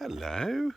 Hello.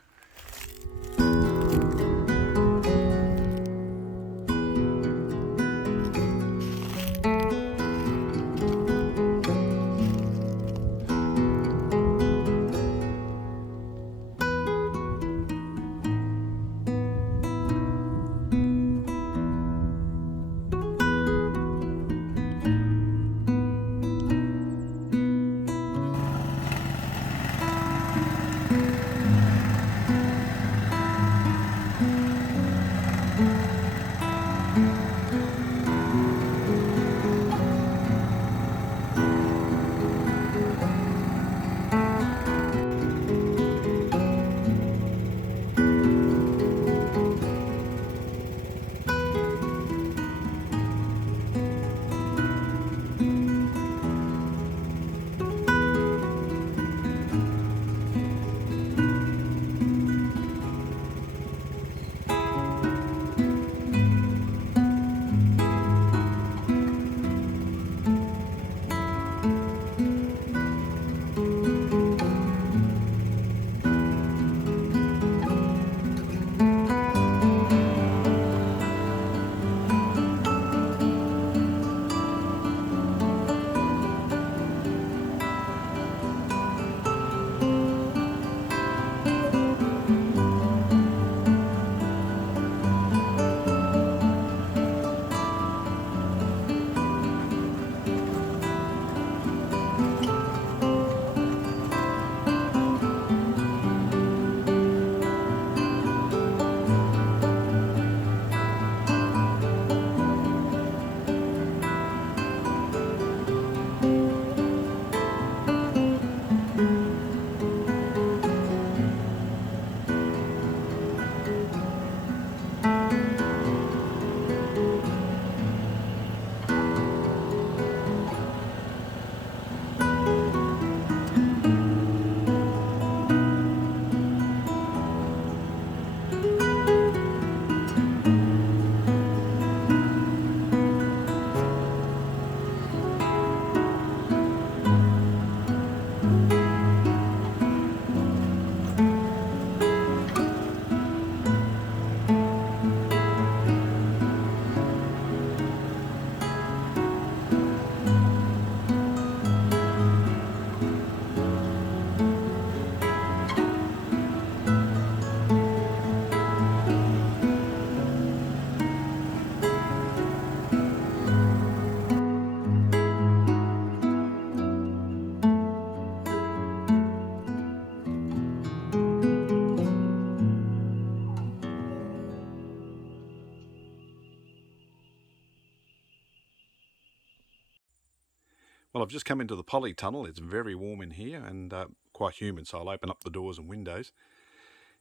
Well, I've just come into the poly tunnel. It's very warm in here and quite humid, so I'll open up the doors and windows.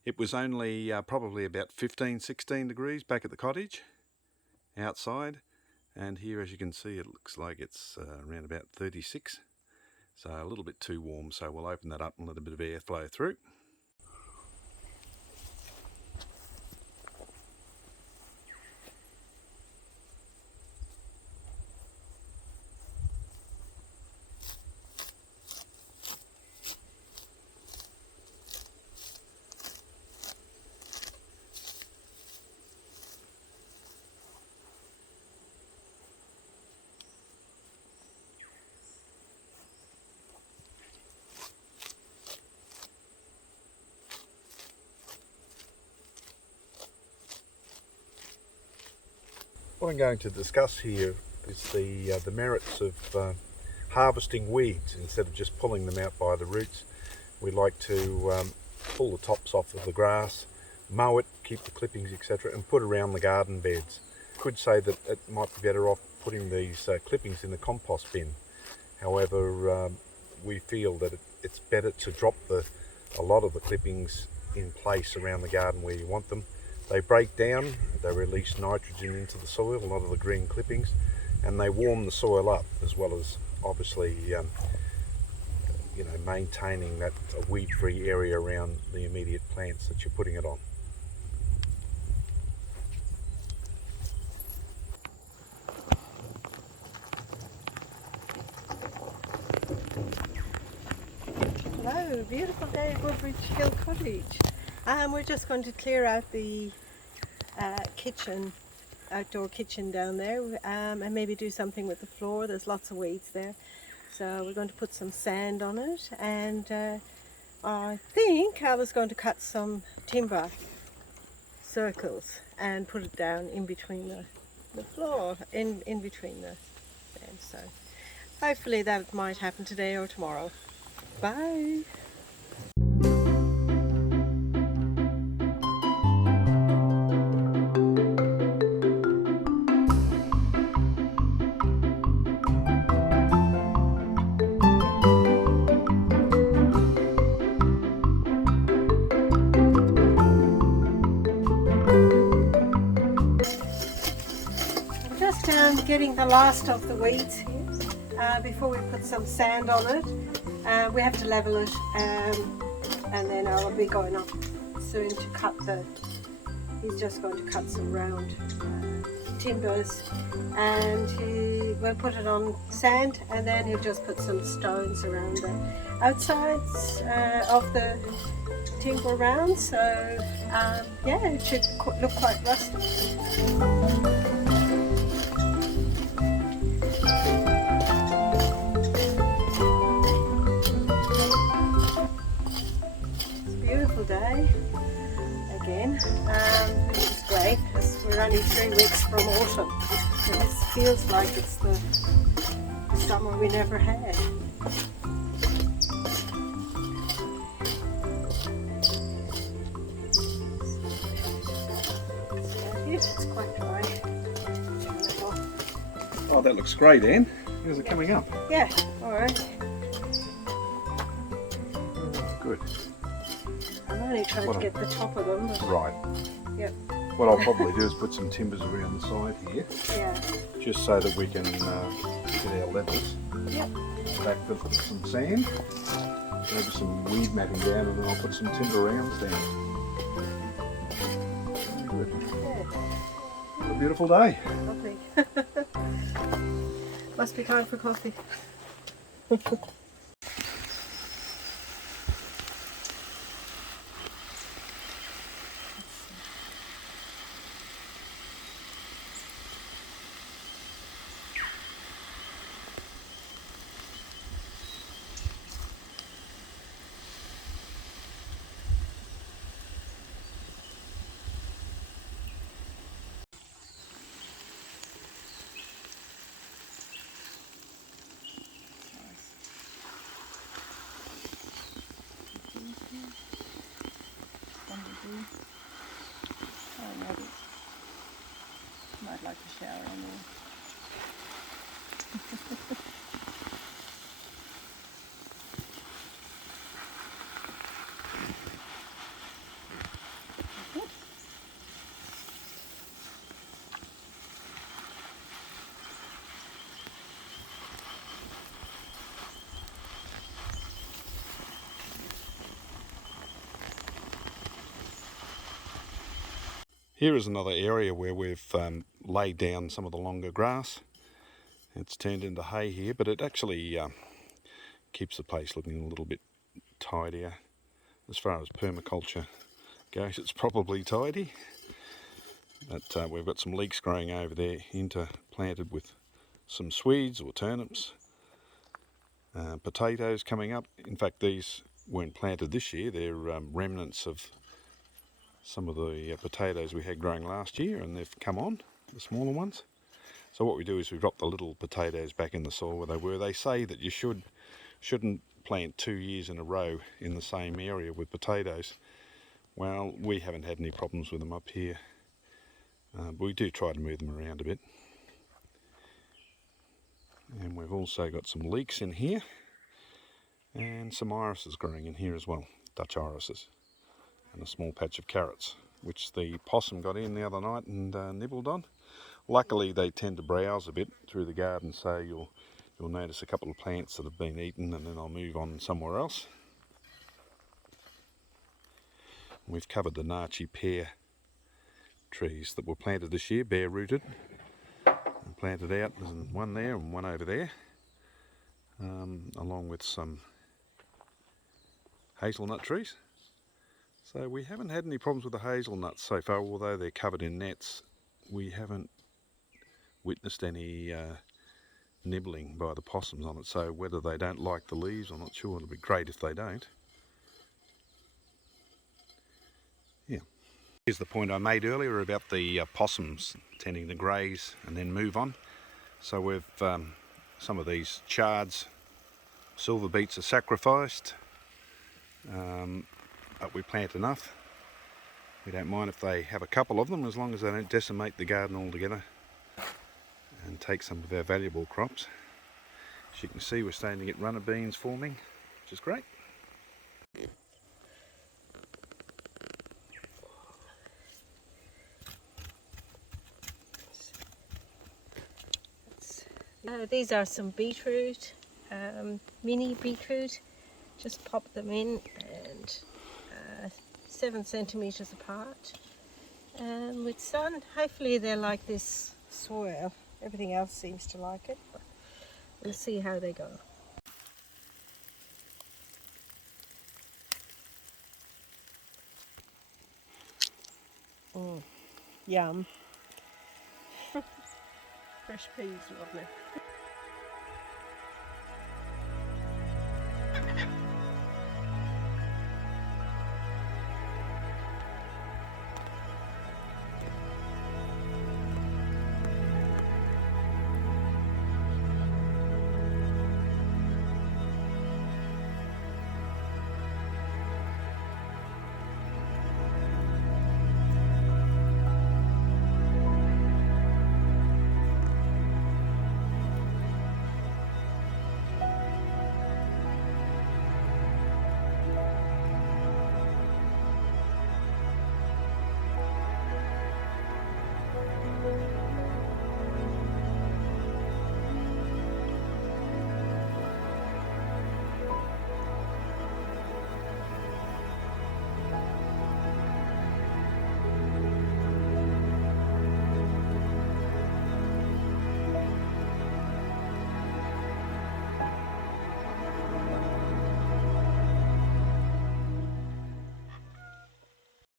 It was only probably about 15, 16 degrees back at the cottage outside, and here, as you can see, it looks like it's around about 36, so a little bit too warm, so we'll open that up and let a bit of air flow through. What I'm going to discuss here is the merits of harvesting weeds instead of just pulling them out by the roots. We like to pull the tops off of the grass, mow it, keep the clippings, etc., and put around the garden beds. Could say that it might be better off putting these clippings in the compost bin. However, we feel that it's better to drop a lot of the clippings in place around the garden where you want them. They break down, they release nitrogen into the soil, a lot of the green clippings, and they warm the soil up, as well as obviously maintaining that weed-free area around the immediate plants that you're putting it on. Hello, beautiful day at Woodbridge Hill Cottage. We're just going to clear out the outdoor kitchen down there, and maybe do something with the floor. There's lots of weeds there. So we're going to put some sand on it, and I think I was going to cut some timber circles and put it down in between the floor, in between the sand. So hopefully that might happen today or tomorrow. Bye. Just getting the last of the weeds here before we put some sand on it. We have to level it, and then I'll be going up soon to cut he's just going to cut some round timbers, and he will put it on sand, and then he'll just put some stones around the outsides of the timber round. So yeah, it should look quite rustic. Day again, which is great because we're only 3 weeks from autumn, so this feels like it's the summer we never had. It's quite dry. Oh, that looks great, Anne. How's it coming up? Yeah, alright. Good. I'm only trying to get the top of them. But right. Yep. What I'll probably do is put some timbers around the side here. Yeah. Just so that we can get our levels. Yep. Backfill with some sand. Maybe some weed matting down, and then I'll put some timber rounds down. Good. Yeah. What a beautiful day. Lovely. Must be time for coffee. Might like to shower in there. Here is another area where we've laid down some of the longer grass. It's turned into hay here, but it actually keeps the place looking a little bit tidier. As far as permaculture goes, it's probably tidy. But we've got some leeks growing over there, interplanted with some Swedes or turnips. Potatoes coming up. In fact, these weren't planted this year. They're remnants of some of the potatoes we had growing last year, and they've come on, the smaller ones. So what we do is we drop the little potatoes back in the soil where they were. They say that you shouldn't plant 2 years in a row in the same area with potatoes. Well, we haven't had any problems with them up here, but we do try to move them around a bit. And we've also got some leeks in here, and some irises growing in here as well, Dutch irises. And a small patch of carrots, which the possum got in the other night and nibbled on. Luckily, they tend to browse a bit through the garden, so you'll notice a couple of plants that have been eaten, and then I'll move on somewhere else. We've covered the Nachi pear trees that were planted this year, bare rooted, and planted out. There's one there and one over there, along with some hazelnut trees. So we haven't had any problems with the hazelnuts so far, although they're covered in nets. We haven't witnessed any nibbling by the possums on it, so whether they don't like the leaves, I'm not sure. It'll be great if they don't. Yeah. Here's the point I made earlier about the possums tending to graze and then move on. So we've some of these chards, silver beets are sacrificed, but we plant enough. We don't mind if they have a couple of them, as long as they don't decimate the garden altogether and take some of our valuable crops. As you can see, we're starting to get runner beans forming, which is great. These are some beetroot, mini beetroot. Just pop them in, and 7 centimeters apart. And with sun, hopefully they like this soil. Everything else seems to like it, but we'll see how they go. Yum. Fresh peas, lovely.